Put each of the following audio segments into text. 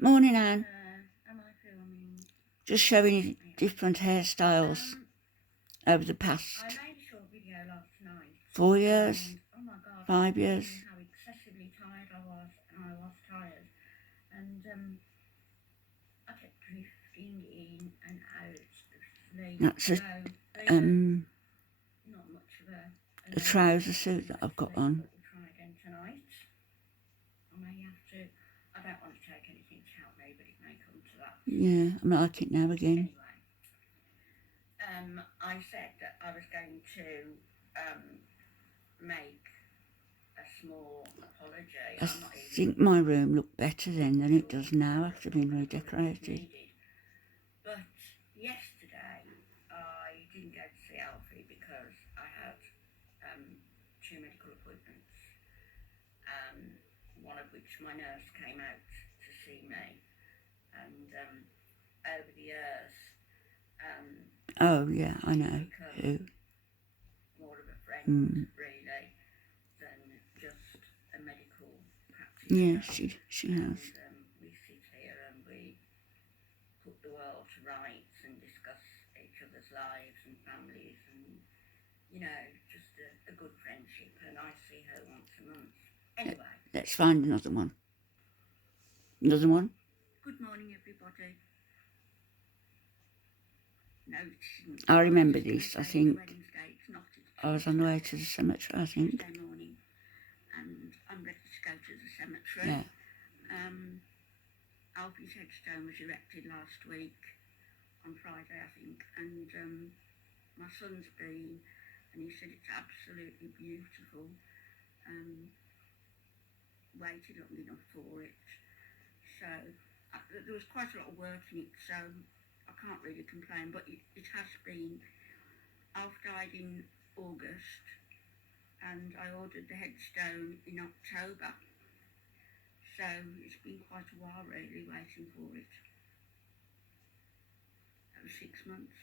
Morning, Anne. Am I filming? Just showing different hairstyles over the past I made a short video last night. 4 years, And, oh my God, 5 years. how excessively tired I was, and I was tired. And I kept drifting in and out of sleep. That's not much of a trouser suit that I've got on. We'll try again tonight. I may have to. I don't want to take anything to help me, but it may come to that. Yeah, I'm like it now again. Anyway, I said that I was going to make a small apology. I think my room looked better then than it does now after being redecorated. But yesterday I didn't go to see Alfie because I had 2 medical appointments, one of which my nurse came out to see me, and over the years oh yeah, I know who. More of a friend really than just a medical Yeah, practitioner. she has. And we sit here and we put the world to rights and discuss each other's lives and families and, you know, just a good friendship, and I see her once a month. Anyway. Let's find another one. Another one? Good morning, everybody. No, I remember this, I think. I was on the way to the cemetery, I think. Tuesday morning, and I'm ready to go to the cemetery. Yeah. Alfie's headstone was erected last week on Friday, I think, and my son's been, and he said it's absolutely beautiful. Waited long enough for it, so there was quite a lot of work in it, so I can't really complain, but it has been. Alf died in August, and I ordered the headstone in October, so it's been quite a while really waiting for it. That was 6 months,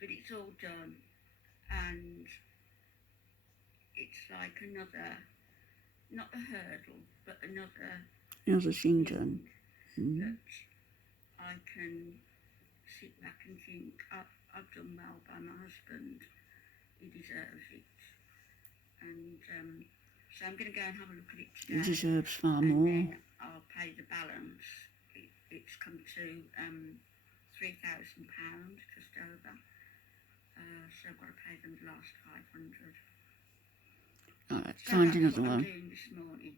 but it's all done, and it's like another, not a hurdle, but another thing done. That I can sit back and think, I've done well by my husband, he deserves it, and so I'm going to go and have a look at it today. He deserves far and more. Then I'll pay the balance. It's come to £3,000, just over, so I've got to pay them the last 500. Alright, find another one. Doing this morning.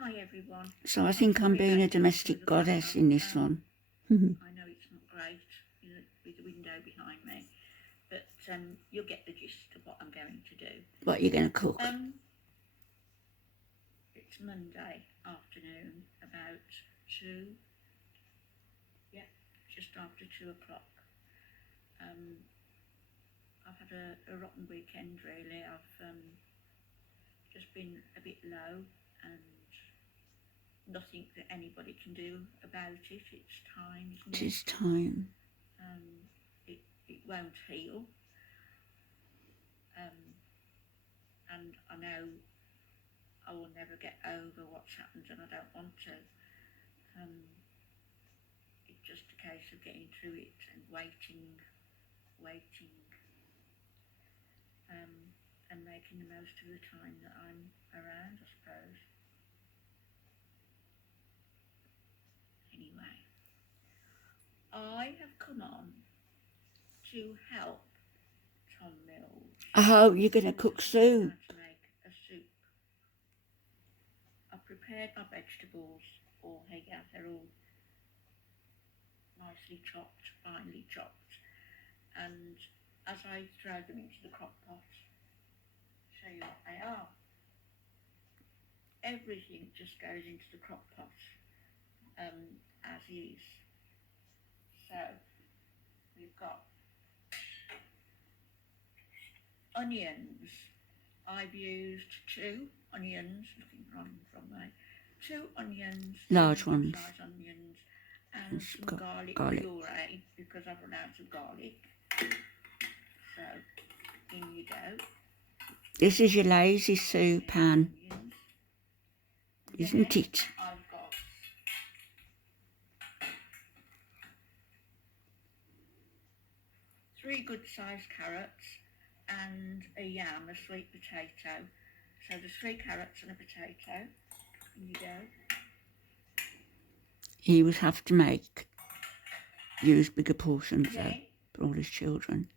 Hi everyone. So I think I'm being a domestic goddess in this one. I know it's not great with the window behind me, but you'll get the gist of what I'm going to do. What are you going to cook? It's Monday afternoon, about 2. Yeah, just after 2 o'clock. I've had a rotten weekend really. I've just been a bit low and nothing that anybody can do about it. It's time, isn't it? It is time. It won't heal. And I know I will never get over what's happened, and I don't want to. It's just a case of getting through it and waiting, and making the most of the time that I'm around, I suppose. Anyway, I have come on to help Tom Mills. Oh, you're going to cook soup? To make a soup. I've prepared my vegetables all here. They're all nicely chopped, finely chopped, and as I throw them into the crock pot, show you what they are. Everything just goes into the crock pot as is. So we've got onions. I've used 2 onions, looking wrong from me. 2 onions, large ones, size onions, and some garlic puree because I've run out of garlic. So in you go. This is your lazy soup pan. isn't it? I've got three good sized carrots and a yam, a sweet potato. So there's 3 carrots and a potato. In you go. He would have to use bigger portions though, Then for all his children.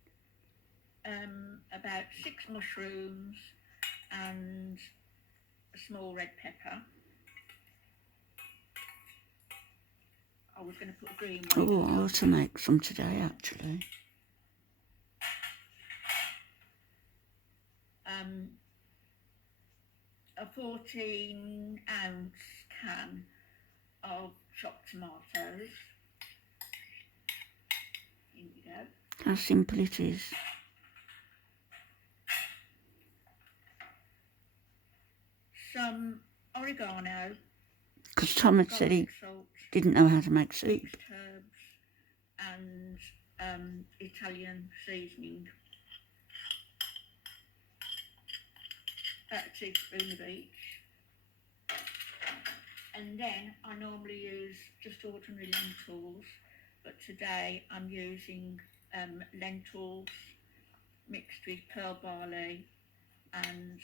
about 6 mushrooms and a small red pepper. I was going to put green one. Oh, I ought to make some today actually. A 14-ounce can of chopped tomatoes. Here we go. How simple it is. Some oregano. Because Tom had said he salt, didn't know how to make soup. mixed herbs, and Italian seasoning. About a teaspoon of each. And then I normally use just ordinary lentils, but today I'm using lentils mixed with pearl barley and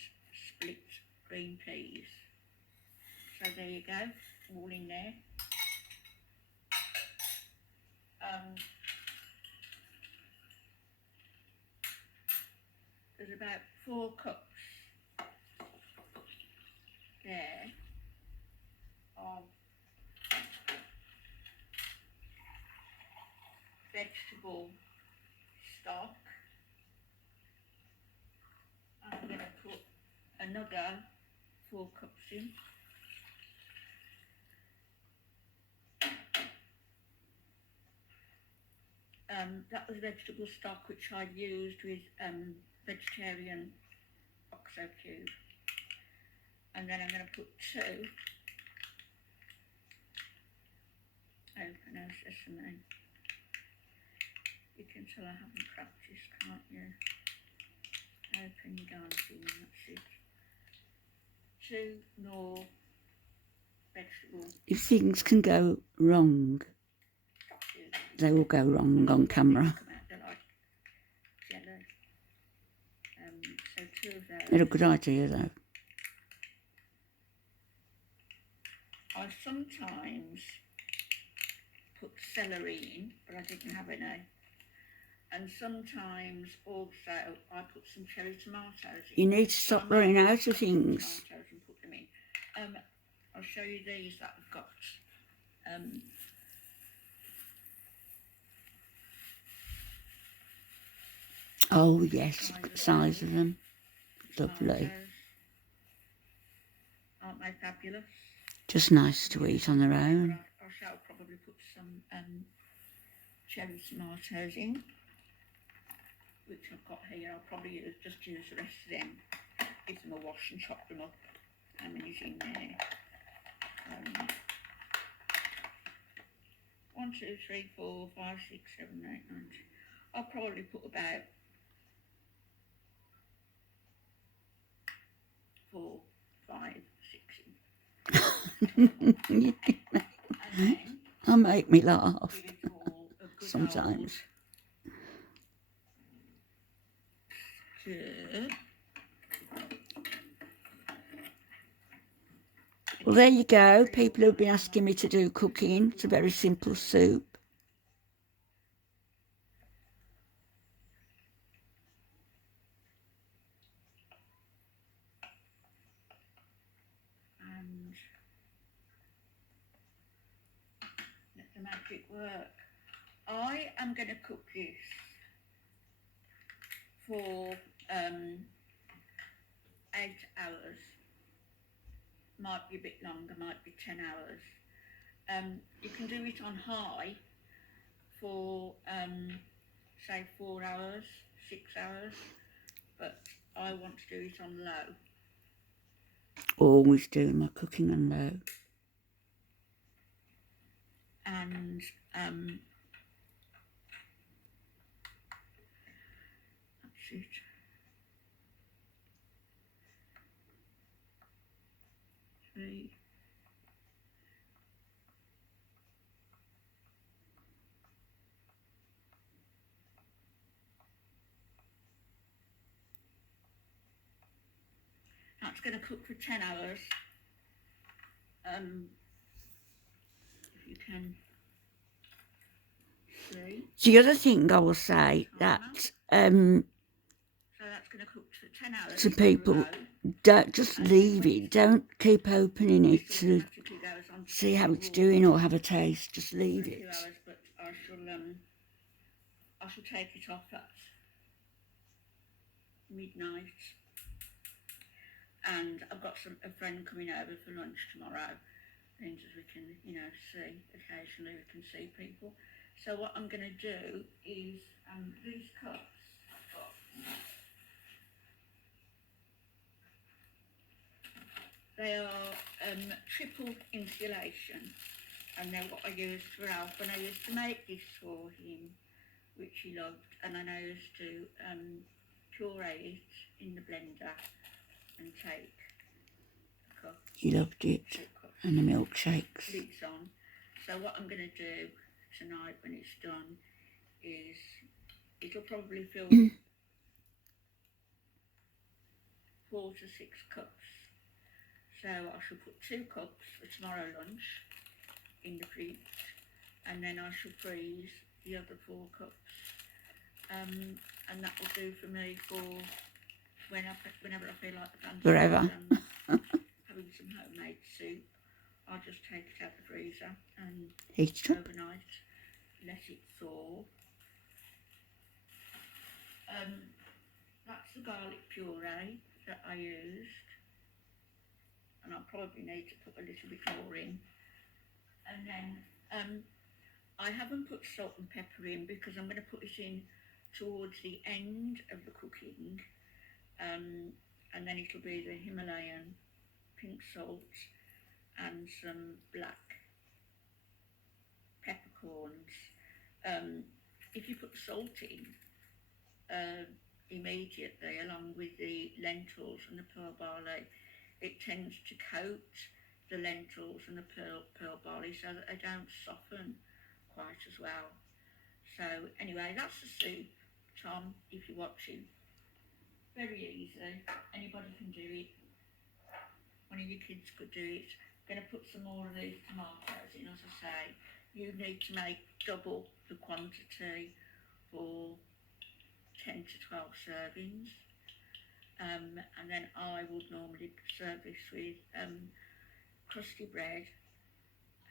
split green peas. So there you go, all in there. There's about 4 cups there of vegetable stock. I'm going to put another 4 cups in. That was vegetable stock which I used with vegetarian OXO cube. And then I'm going to put 2 open sesame. You can tell I haven't practiced, can't you? Open your dancing, that's it. 2 more vegetables. If things can go wrong, they will go wrong on camera. They're like jello. So 2 of those. They're a good idea though. I sometimes put celery in, but I didn't have any. And sometimes also I put some cherry tomatoes in. You need to stop running out of things. Tomatoes and put them in. I'll show you these that I've got. Oh yes, the size of them. Lovely. Tomatoes. Aren't they fabulous? Just nice to eat on their own. I shall probably put some cherry tomatoes in, which I've got here. I'll probably just use the rest of them, give them a wash and chop them up. How many's in there? 1, 2, 3, 4, 5, 6, 7, 8, 9, 10. I'll probably put about 4, 5, 6 in. And then That'll make me laugh give it all a good sometimes. stir. Well, there you go. People who've been asking me to do cooking. It's a very simple soup. And let the magic work. I am going to cook this for 8 hours. Might be a bit longer, might be 10 hours. You can do it on high for say 4 hours, 6 hours, but I want to do it on low. Always doing my cooking on low. And that's it. Three, going to cook for 10 hours. If you can see. The other thing I will say that So that's going to cook for 10 hours. to people, don't just leave it. Don't keep opening it to see how it's doing or have a taste. Just leave it. Hours, but I shall take it off at midnight. And I've got a friend coming over for lunch tomorrow. Things as we can, see occasionally. We can see people. So what I'm going to do is these cups I've got. They are triple insulation, and they're what I used for Alf. And I used to make this for him, which he loved, and then I used to puree it in the blender and take a cup. He loved it. And the milkshakes. Lids on. So what I'm going to do tonight when it's done is it'll probably fill 4 to 6 cups. So I shall put 2 cups for tomorrow lunch in the fridge, and then I shall freeze the other 4 cups, and that will do for me for whenever I feel like the fancy Forever. Having some homemade soup. I'll just take it out the freezer and Heat it up. overnight, let it thaw. That's the garlic puree that I used, and I'll probably need to put a little bit more in. And then I haven't put salt and pepper in because I'm going to put it in towards the end of the cooking, and then it'll be the Himalayan pink salt and some black peppercorns. If you put salt in immediately along with the lentils and the pearl barley, it tends to coat the lentils and the pearl barley so that they don't soften quite as well. So anyway, that's the soup, Tom, if you're watching. Very easy, anybody can do it. One of your kids could do it. I'm going to put some more of these tomatoes in, as I say. You need to make double the quantity for 10 to 12 servings. And then I would normally serve this with crusty bread,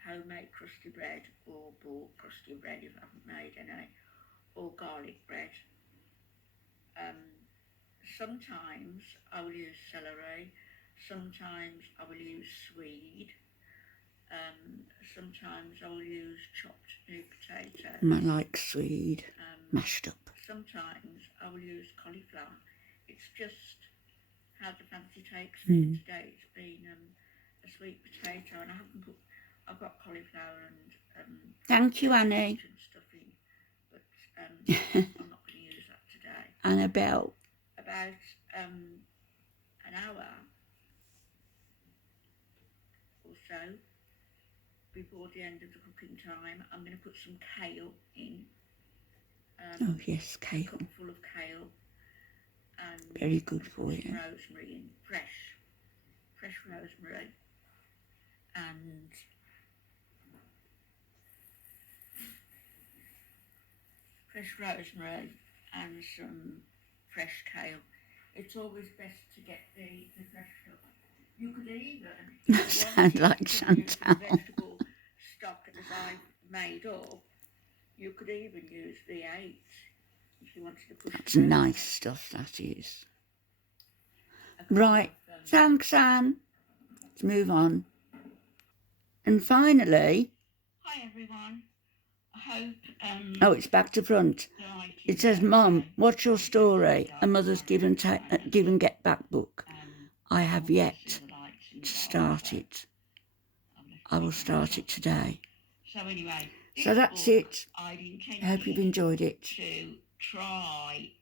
homemade crusty bread, or bought crusty bread if I haven't made any, or garlic bread. Sometimes I will use celery, sometimes I will use swede, sometimes I will use chopped new potatoes. I like swede, mashed up. Sometimes I will use cauliflower. It's just how the fancy takes me. Today it's been a sweet potato, and I've got cauliflower and Thank you, Annie. and stuff in, but I'm not going to use that today. Annabelle. About an hour or so before the end of the cooking time, I'm going to put some kale in. Oh yes, A kale. cupful of kale. And Very good for you. rosemary in, fresh rosemary, and some fresh kale. It's always best to get the fresh stuff. You could even Sound like use the Chantal. vegetable stock as I've made up. You could even use V8 if you wanted to push It's through. nice stuff, that is. Right, thanks, Anne. Let's move on. And finally, Hi everyone. I hope oh, it's back to front. It says, Mum, what's your story? A mother's give and get back book. I have yet to start it. I will start it today. So anyway, So that's it. I'd I hope you've enjoyed it. to try